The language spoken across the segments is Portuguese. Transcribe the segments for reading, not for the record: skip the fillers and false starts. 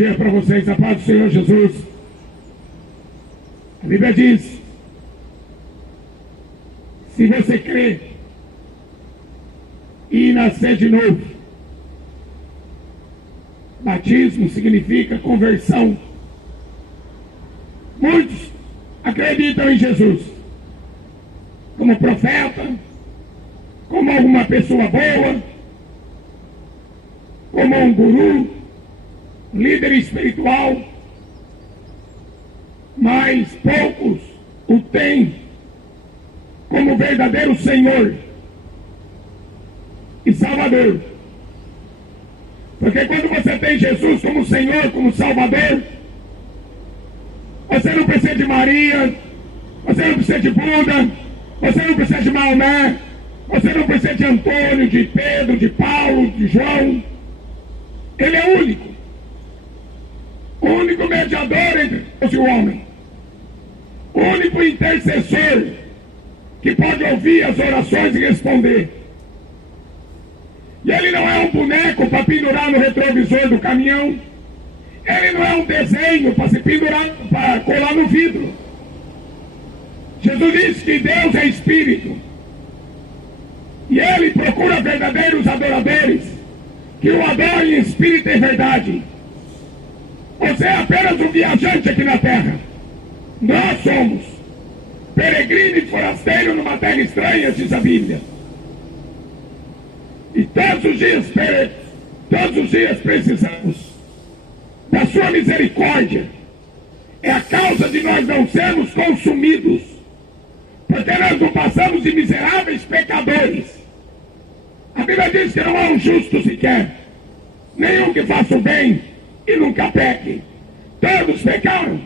dia para vocês, a paz do Senhor Jesus. A Bíblia diz: se você crê e nascer de novo, batismo significa conversão. Muitos acreditam em Jesus como profeta, como alguma pessoa boa, como um guru, líder espiritual, mas poucos o têm como verdadeiro Senhor e Salvador. Porque quando você tem Jesus como Senhor, como Salvador, você não precisa de Maria, você não precisa de Buda, você não precisa de Maomé, você não precisa de Antônio, de Pedro, de Paulo, de João. Ele é único. O único mediador entre Deus e o homem. O único intercessor que pode ouvir as orações e responder. E ele não é um boneco para pendurar no retrovisor do caminhão. Ele não é um desenho para se pendurar, para colar no vidro. Jesus disse que Deus é Espírito. E Ele procura verdadeiros adoradores que o adorem em espírito e verdade. Você é apenas um viajante aqui na terra. Nós somos peregrino e forasteiro numa terra estranha, diz a Bíblia. E todos os dias precisamos da sua misericórdia. É a causa de nós não sermos consumidos, porque nós não passamos de miseráveis pecadores. A Bíblia diz que não há um justo sequer, nenhum que faça o bem e nunca peque. Todos pecaram,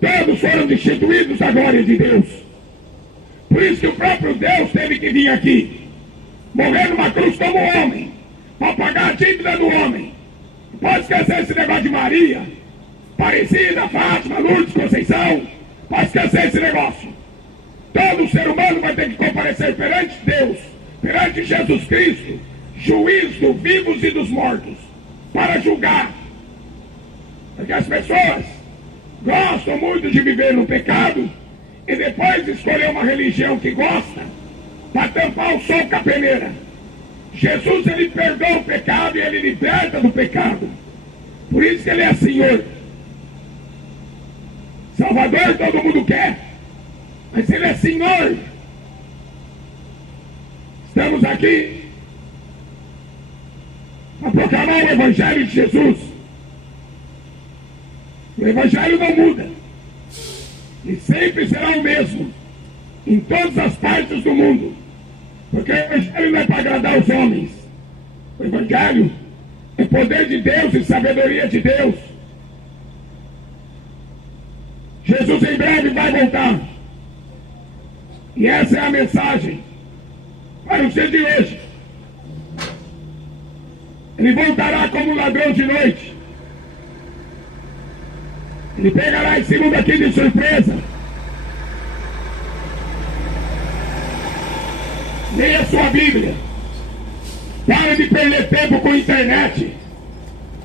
todos foram destituídos da glória de Deus. Por isso que o próprio Deus teve que vir aqui, morrer numa cruz como homem, para pagar a dívida do homem. Pode esquecer esse negócio de Maria, Aparecida, Fátima, Lourdes, Conceição. Pode esquecer esse negócio. Todo ser humano vai ter que comparecer perante Deus, perante Jesus Cristo, juiz dos vivos e dos mortos, para julgar. Porque as pessoas gostam muito de viver no pecado e depois escolher uma religião que gosta para tampar o sol com a peneira. Jesus, ele perdoa o pecado e ele liberta do pecado. Por isso que ele é Senhor. Salvador todo mundo quer, mas ele é Senhor. Estamos aqui para proclamar o Evangelho de Jesus. O Evangelho não muda e sempre será o mesmo em todas as partes do mundo, porque o Evangelho não é para agradar os homens. O Evangelho é poder de Deus e sabedoria de Deus. Jesus em breve vai voltar, e essa é a mensagem para os dias de hoje. Ele voltará como um ladrão de noite. Ele pegará esse mundo aqui de surpresa. Leia sua Bíblia. Para de perder tempo com a internet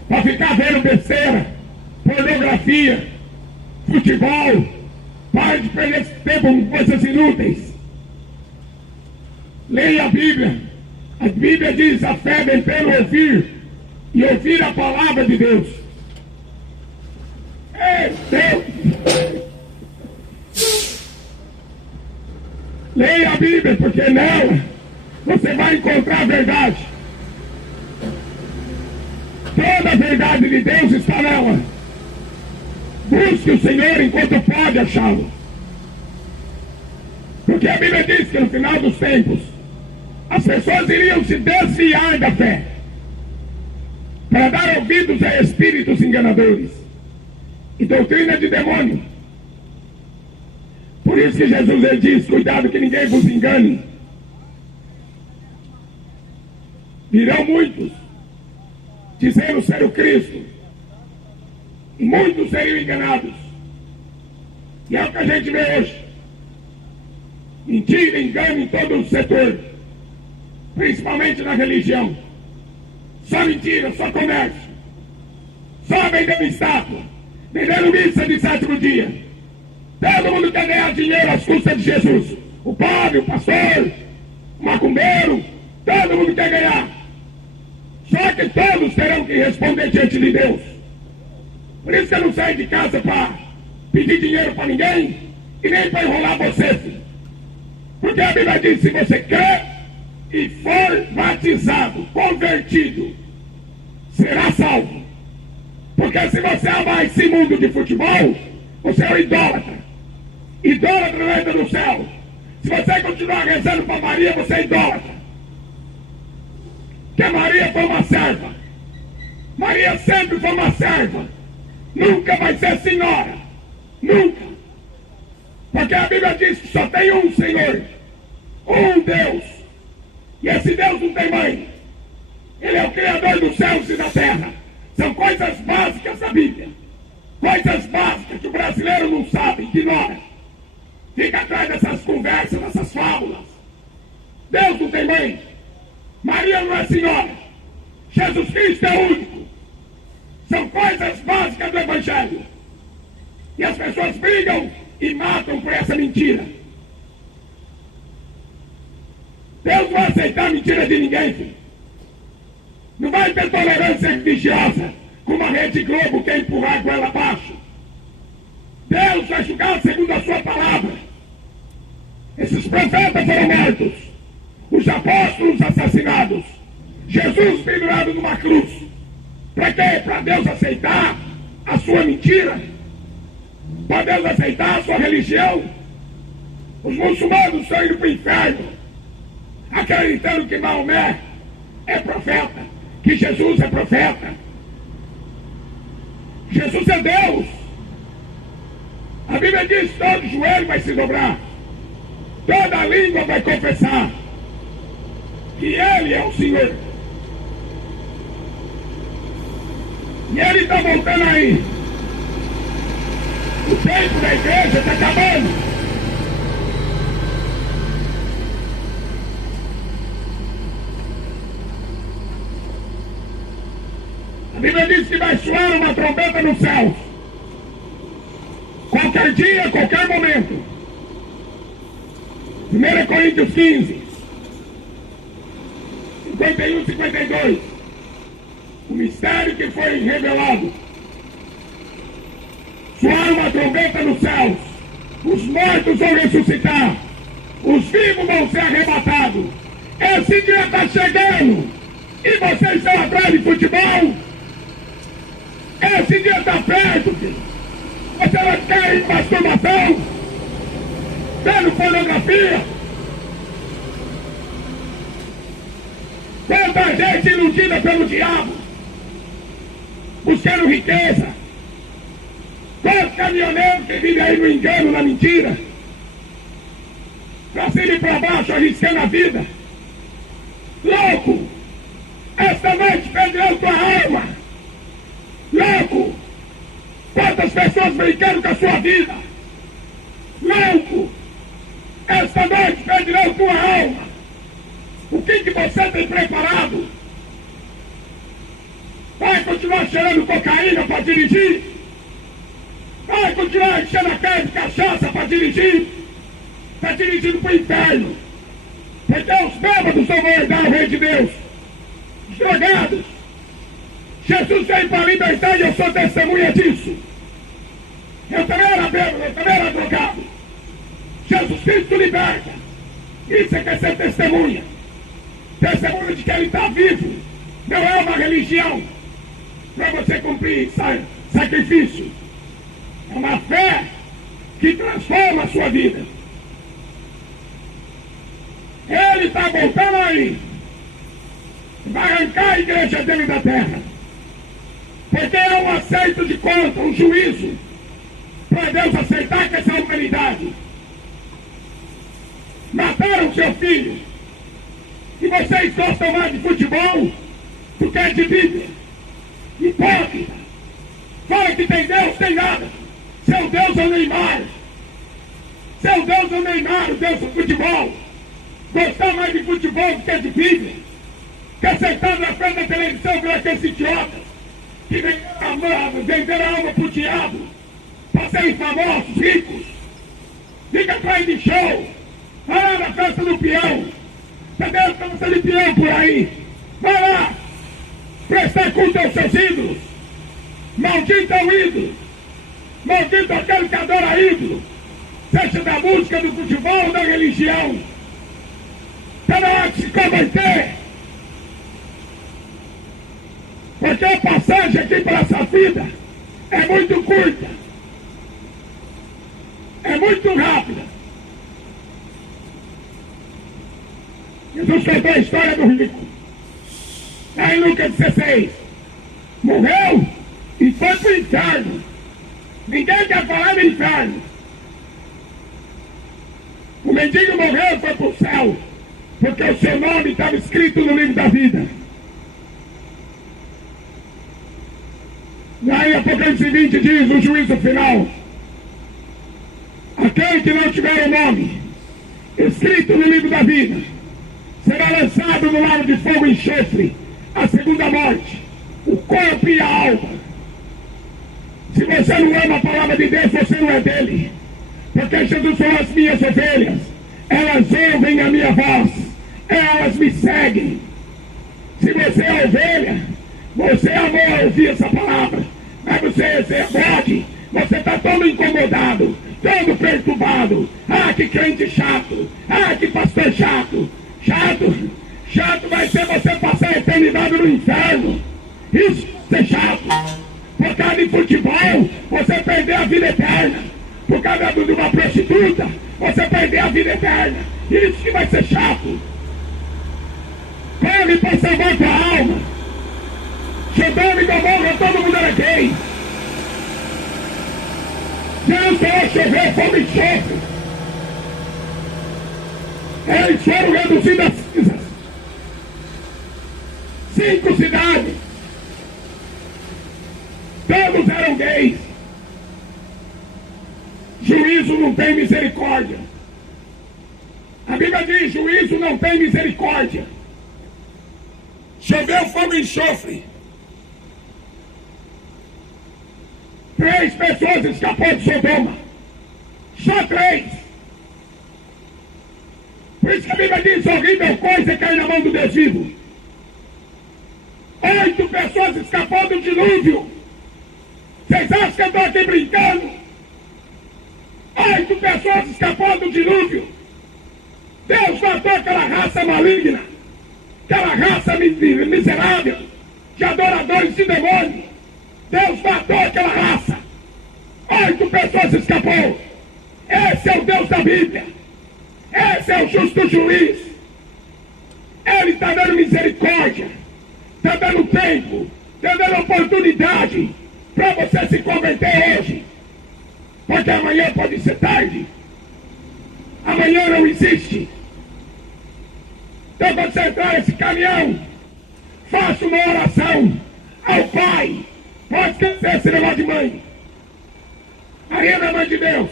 para ficar vendo besteira, pornografia, futebol. Para de perder tempo com coisas inúteis. Leia a Bíblia. A Bíblia diz: a fé vem pelo ouvir, e ouvir a palavra de Deus. Ei, Deus! Leia a Bíblia, porque nela você vai encontrar a verdade. Toda a verdade de Deus está nela. Busque o Senhor enquanto pode achá-lo. Porque a Bíblia diz que no final dos tempos as pessoas iriam se desviar da fé para dar ouvidos a espíritos enganadores e doutrina de demônio. Por isso que Jesus ele diz: cuidado que ninguém vos engane. Virão muitos dizendo ser o Cristo, e muitos seriam enganados. E é o que a gente vê hoje. Mentira, engano em todo o setor, principalmente na religião. Só mentira, só comércio, só vendendo estátua, vendendo missa de sétimo dia. Todo mundo quer ganhar dinheiro às custas de Jesus. O pobre, o pastor, o macumbeiro, todo mundo quer ganhar. Só que todos terão que responder diante de Deus. Por isso que eu não saio de casa para pedir dinheiro para ninguém e nem para enrolar você, filho. Porque a Bíblia diz, se você quer e for batizado, convertido, será salvo. Porque se você amar esse mundo de futebol, você é um idólatra. Idólatra não entra no céu. Se você continuar rezando para Maria, você é idólatra. Porque Maria foi uma serva. Maria sempre foi uma serva. Nunca vai ser senhora. Nunca. Porque a Bíblia diz que só tem um Senhor. Um Deus. E esse Deus não tem mãe. Ele é o Criador dos céus e da terra. São coisas básicas da Bíblia. Coisas básicas que o brasileiro não sabe, ignora. Fica atrás dessas conversas, dessas fábulas. Deus não tem mãe. Maria não é senhora. Jesus Cristo é único. São coisas básicas do Evangelho. E as pessoas brigam e matam por essa mentira. Deus não vai aceitar a mentira de ninguém, filho. Não vai ter tolerância religiosa com uma Rede Globo que empurrar a goela abaixo. Deus vai julgar segundo a sua palavra. Esses profetas foram mortos. Os apóstolos assassinados. Jesus pendurado numa cruz. Para quê? Para Deus aceitar a sua mentira? Para Deus aceitar a sua religião? Os muçulmanos estão indo para o inferno, acreditando que Maomé é profeta, que Jesus é profeta. Jesus é Deus. A Bíblia diz que todo joelho vai se dobrar, toda língua vai confessar que Ele é o Senhor. E Ele está voltando aí. O tempo da igreja está acabando. A Bíblia diz que vai soar uma trombeta no céu. Qualquer dia, qualquer momento. 1 Coríntios 15, 51, 52. O mistério que foi revelado. Soar uma trombeta nos céus. Os mortos vão ressuscitar. Os vivos vão ser arrebatados. Esse dia está chegando. E vocês estão atrás de futebol? Esse dia está perto, filho. Você vai ficar em masturbação, vendo pornografia. Quanta gente iludida pelo diabo, buscando riqueza. Quantos caminhoneiros que vivem aí no engano, na mentira, pra cima e pra baixo, arriscando a vida. Louco! Esta noite perderão tua alma. Louco! Quantas pessoas brincando com a sua vida? Louco! Esta noite perderão tua alma. O que você tem preparado? Vai continuar cheirando cocaína para dirigir? Vai continuar enchendo a cara de cachaça para dirigir? Está dirigindo para o inferno. Porque os bêbados não vão herdar o reino de Deus. Os drogados. Jesus veio para libertar e eu sou testemunha disso. Eu também era bêbado, eu também era drogado. Jesus Cristo liberta. Isso é que é ser testemunha. Testemunha de que Ele está vivo. Não é uma religião para você cumprir sacrifício. É uma fé que transforma a sua vida. Ele está voltando aí. Vai arrancar a igreja dele da terra. Porque é um acerto de conta, um juízo, para Deus aceitar que essa humanidade mataram seu filho. E vocês gostam mais de futebol do que de Bíblia. Hipócrita. Fala que tem Deus, tem nada. Seu Deus é o Neymar. Seu Deus é o Neymar, o Deus do futebol. Gostar mais de futebol do que de Bíblia. Quer sentar na frente da televisão com aqueles idiotas. que venderam a alma pro diabo, para serem famosos, ricos. Fica atrás de show, vai lá na festa do peão, cadê a festa de peão por aí? Vai lá, prestar culto aos seus ídolos. Maldito é o ídolo, maldito é aquele que adora ídolo, seja da música, do futebol ou da religião. Está na hora de se converter. Porque a passagem aqui para essa vida é muito curta, é muito rápida. Jesus contou a história do rico. Lá em Lucas 16, morreu e foi para o inferno. Ninguém quer falar do inferno. O mendigo morreu e foi para o céu, porque o seu nome estava escrito no livro da vida. Lá em Apocalipse 20 diz o juízo final: aquele que não tiver o nome escrito no livro da vida será lançado no lago de fogo e enxofre, a segunda morte, o corpo e a alma. Se você não ama a palavra de Deus, você não é dele. Porque Jesus falou: as minhas ovelhas, elas ouvem a minha voz, elas me seguem. Se você é ovelha, você amou ouvir essa palavra, mas você pode, você está todo incomodado, todo perturbado. Ah, que crente chato, ah, que pastor chato. Chato vai ser você passar a eternidade no inferno. Isso é chato. Por causa de futebol, você perder a vida eterna. Por causa de uma prostituta, você perder a vida eterna. Isso que vai ser chato. Corre para salvar tua alma. Sodoma e Gomorra, todo mundo era gay. Deus falou: chover fogo e enxofre. Eles foram reduzidos a cinzas. 5 cidades. Todos eram gays. Juízo não tem misericórdia. A Bíblia diz: juízo não tem misericórdia. Choveu fogo e enxofre. 3 pessoas escapou de Sodoma. Só 3. Por isso que a Bíblia diz: horrível coisa é cair na mão do Deus vivo. 8 pessoas escapou do dilúvio. Vocês acham que eu estou aqui brincando? 8 pessoas escapou do dilúvio. Deus matou aquela raça maligna, aquela raça miserável, de adoradores de demônio. Deus matou aquela raça. 8 pessoas escapou. Esse é o Deus da Bíblia. Esse é o justo juiz. Ele está dando misericórdia, está dando tempo, está dando oportunidade para você se converter hoje. Porque amanhã pode ser tarde. Amanhã não existe. Então, quando você entrar nesse caminhão, faça uma oração ao Pai. Pode esquecer esse negócio de mãe. Maria é a mãe de Deus.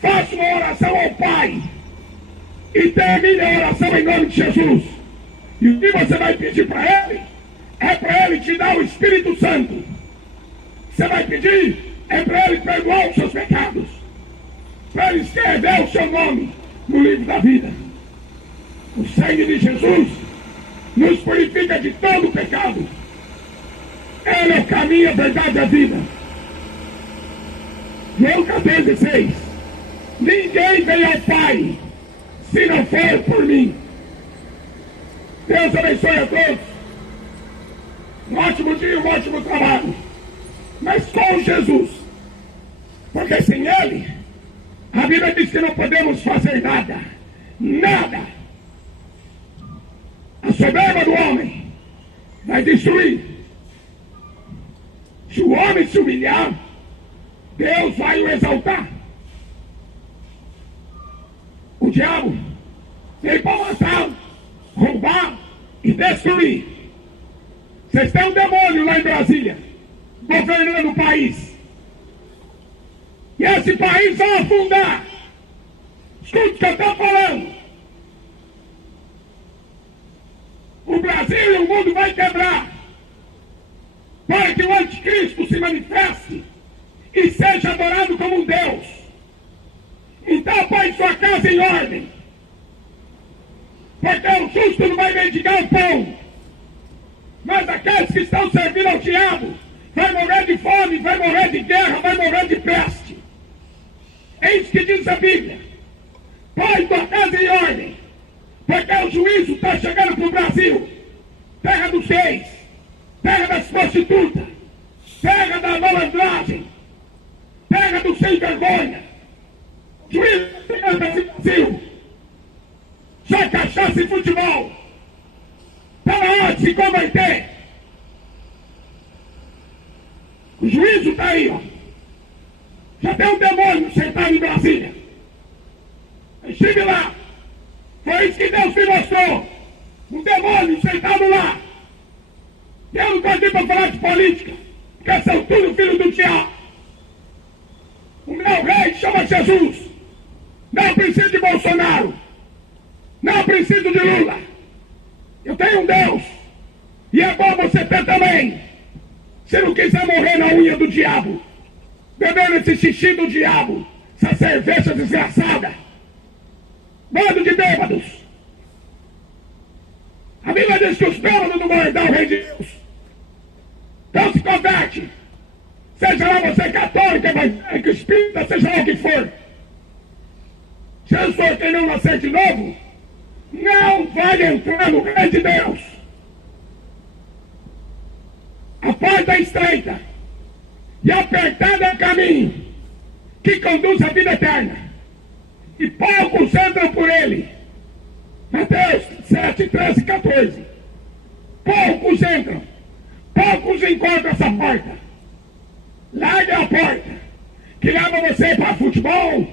Faça uma oração ao Pai e termine a oração em nome de Jesus. E o que você vai pedir para Ele é para Ele te dar o Espírito Santo. Você vai pedir é para Ele perdoar os seus pecados, para Ele escrever o seu nome no livro da vida. O sangue de Jesus nos purifica de todo o pecado. Ele é o caminho, a verdade e a vida. João 14,6. Ninguém vem ao Pai se não for por mim. Deus abençoe a todos. Um ótimo dia, um ótimo trabalho. Mas com Jesus. Porque sem Ele, a Bíblia diz que não podemos fazer nada. Nada. A soberba do homem vai destruir. Se o homem se humilhar, Deus vai o exaltar. O diabo veio para matar, roubar e destruir. Vocês têm um demônio lá em Brasília, governando o país. E esse país vai afundar. Escute o que eu estou falando. O Brasil e o mundo vai quebrar. Para que o ano manifeste e seja adorado como um Deus. Então põe sua casa em ordem, porque o justo não vai mendigar o pão, mas aqueles que estão servindo ao diabo vai morrer de fome, vai morrer de guerra, vai morrer de peste. É isso que diz a Bíblia. Põe tua casa em ordem, porque o juízo está chegando para o Brasil. Terra dos reis, terra das prostitutas, terra da malandragem, terra do sem vergonha. Juízo chegando para o Brasil. Só cachaça e futebol. Está na hora de se converter. O juízo está aí, ó. Já tem um demônio sentado em Brasília. Eu estive lá. Foi isso que Deus me mostrou. Um demônio sentado lá. Eu não estou aqui para falar de política, porque são tudo filhos do diabo. O meu rei chama Jesus. Não preciso de Bolsonaro. Não preciso de Lula. Eu tenho um Deus. E é bom você ter também. Se não quiser morrer na unha do diabo, bebendo esse xixi do diabo, essa cerveja desgraçada, bando de bêbados. A Bíblia diz que os bêbados não vão herdar o rei de Deus. Então se converte. Seja lá você católico, evangélico, espírita, seja lá o que for. Se eu sou quem não nascer de novo, não vai entrar no reino de Deus. A porta é estreita e apertada é o caminho que conduz à vida eterna, e poucos entram por ele. Mateus 7, 13, 14. Poucos entram, poucos encontram essa porta. Largue a porta que leva você para futebol,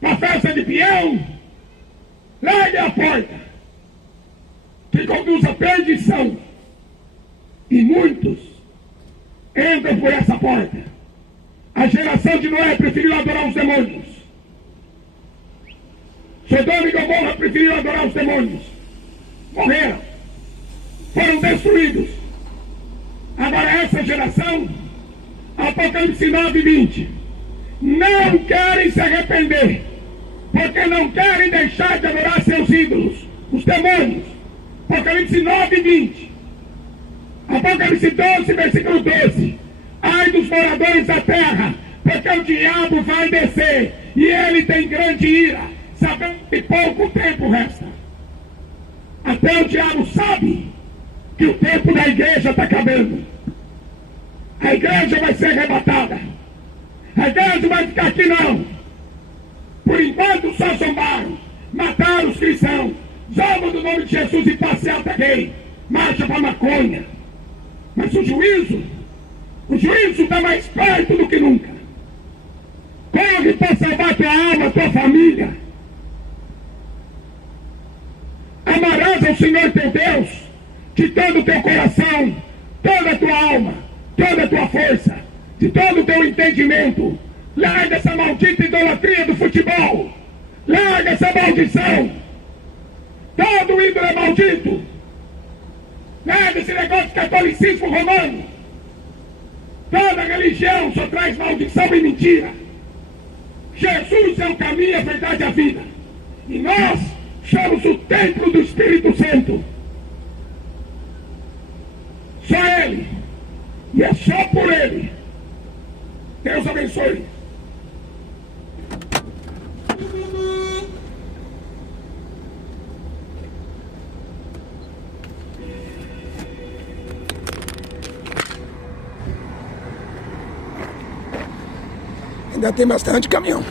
para festa de peão. Largue a porta que conduz à perdição. E muitos entram por essa porta. A geração de Noé preferiu adorar os demônios. Sodoma e Gomorra preferiram adorar os demônios. Morreram. Foram destruídos. Agora essa geração, Apocalipse 9, 20, não querem se arrepender, porque não querem deixar de adorar seus ídolos, os demônios. Apocalipse 9, 20. Apocalipse 12, versículo 12. Ai dos moradores da terra, porque o diabo vai descer, e ele tem grande ira, sabendo que pouco tempo resta. Até o diabo sabe que o tempo da igreja está acabando. A igreja vai ser arrebatada. A igreja vai ficar aqui não. Por enquanto só zombaram, mataram os cristãos, zombam do nome de Jesus e passeata gay, marcha para maconha. Mas o juízo está mais perto do que nunca. Corre para salvar tua alma, tua família. Amarás ao Senhor teu Deus de todo o teu coração, toda a tua alma, toda a tua força, de todo o teu entendimento. Larga essa maldita idolatria do futebol. Larga essa maldição. Todo ídolo é maldito. Larga esse negócio de catolicismo romano. Toda religião só traz maldição e mentira. Jesus é o caminho, a verdade e a vida. E nós somos o templo do Espírito Santo. Só Ele. E é só por Ele. Deus abençoe. Ainda tem bastante caminhão.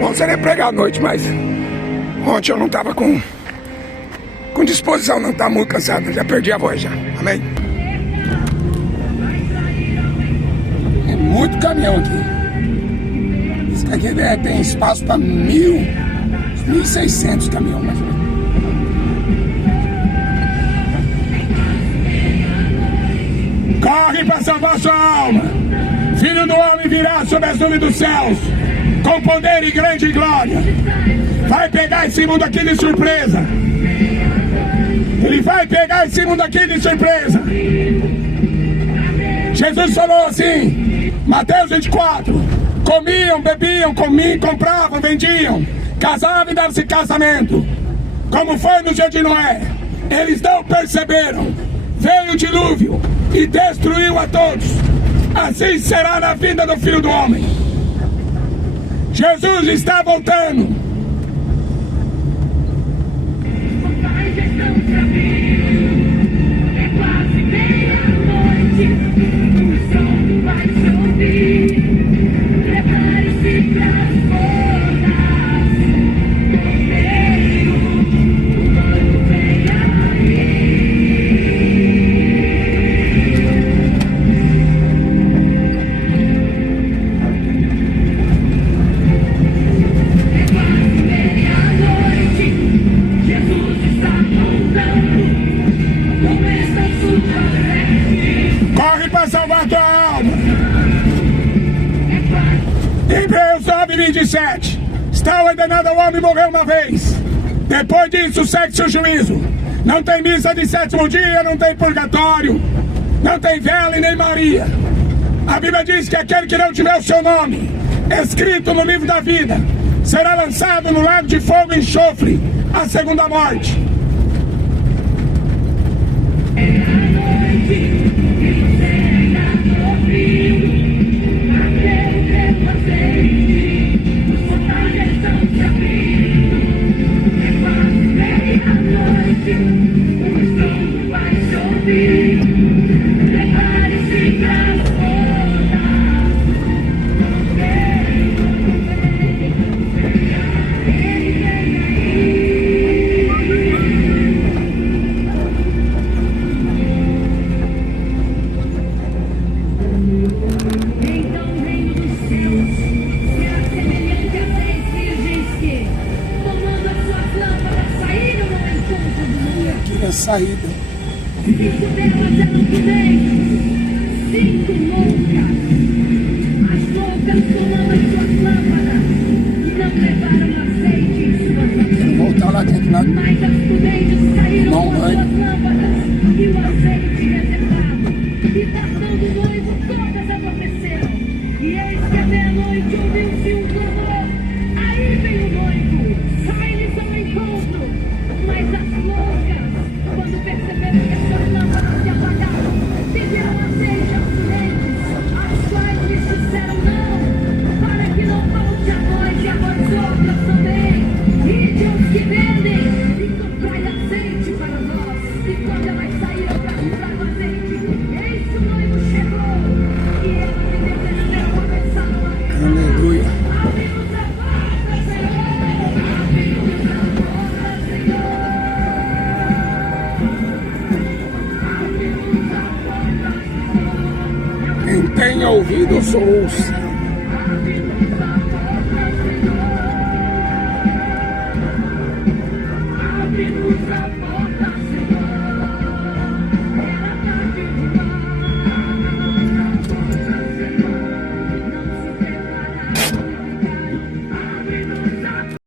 Bom, seria pregar à noite, mas ontem eu não estava com disposição, não. Estava muito cansado, já perdi a voz já. Amém? É muito caminhão aqui. Isso aqui tem espaço para 1.600 caminhões, mais ou menos. Corre para salvar sua alma. Filho do homem virá sobre as nuvens dos céus, com poder e grande glória. Vai pegar esse mundo aqui de surpresa. Ele vai pegar esse mundo aqui de surpresa. Jesus falou assim, Mateus 24, comiam, bebiam, compravam, vendiam, casavam e davam-se casamento, como foi no dia de Noé. Eles não perceberam, veio o dilúvio e destruiu a todos. Assim será na vinda do Filho do Homem. Jesus está voltando. É quase meia-noite, o som vai subir. Prepare-se para as bodas. O noivo vem aí. É quase meia-noite, Jesus está voltando. Começa a sua festa. Corre para salvar tua alma. Hebreus 9:27. Está ordenado ao homem morrer uma vez. Depois disso segue-se o juízo. Não tem missa de sétimo dia, não tem purgatório, não tem vela e nem Maria. A Bíblia diz que aquele que não tiver o seu nome escrito no livro da vida será lançado no lago de fogo e enxofre, a segunda morte. É a noite e você ainda dormiu. Até o tempo aceite, os portais estão se abrindo. É quase meia-noite, o som vai se ouvir. Prepare-se para as bodas. Ele vem aí. Então o reino dos céus será semelhante a 10 virgens que, tomando as suas lâmpadas, saíram ao encontro do noivo. Aqui é saída. 5 delas eram prudentes, 5 loucas. As loucas, tomando as suas lâmpadas, não levaram azeite em suas lâmpadas. Voltar lá dentro, né? Mas as prudentes saíram com as suas lâmpadas e o azeite reservado. E tardando o noivo, todas adormeceram. E eis que à meia-noite ouviu-se um clamor. Aí vem o noivo, sai-lhes ao encontro. Mas as loucas, quando perceberam que as suas lâmpadas se apagaram, pediram azeite aos prudentes, aos quais lhes disseram não, para que não falte a noite a vós outras também. Ide aos que vendem e comprai azeite para nós. E quando elas saíram para comprar o azeite, eis que o noivo chegou. E elas em desespero começaram a gritar. Aleluia. Abre-nos a porta, Senhor. Abre-nos a porta, Senhor. Abre-nos a porta, Senhor. Quem tem ouvidos, ouça. Abre-nos a porta, Senhor. Abre-nos a porta,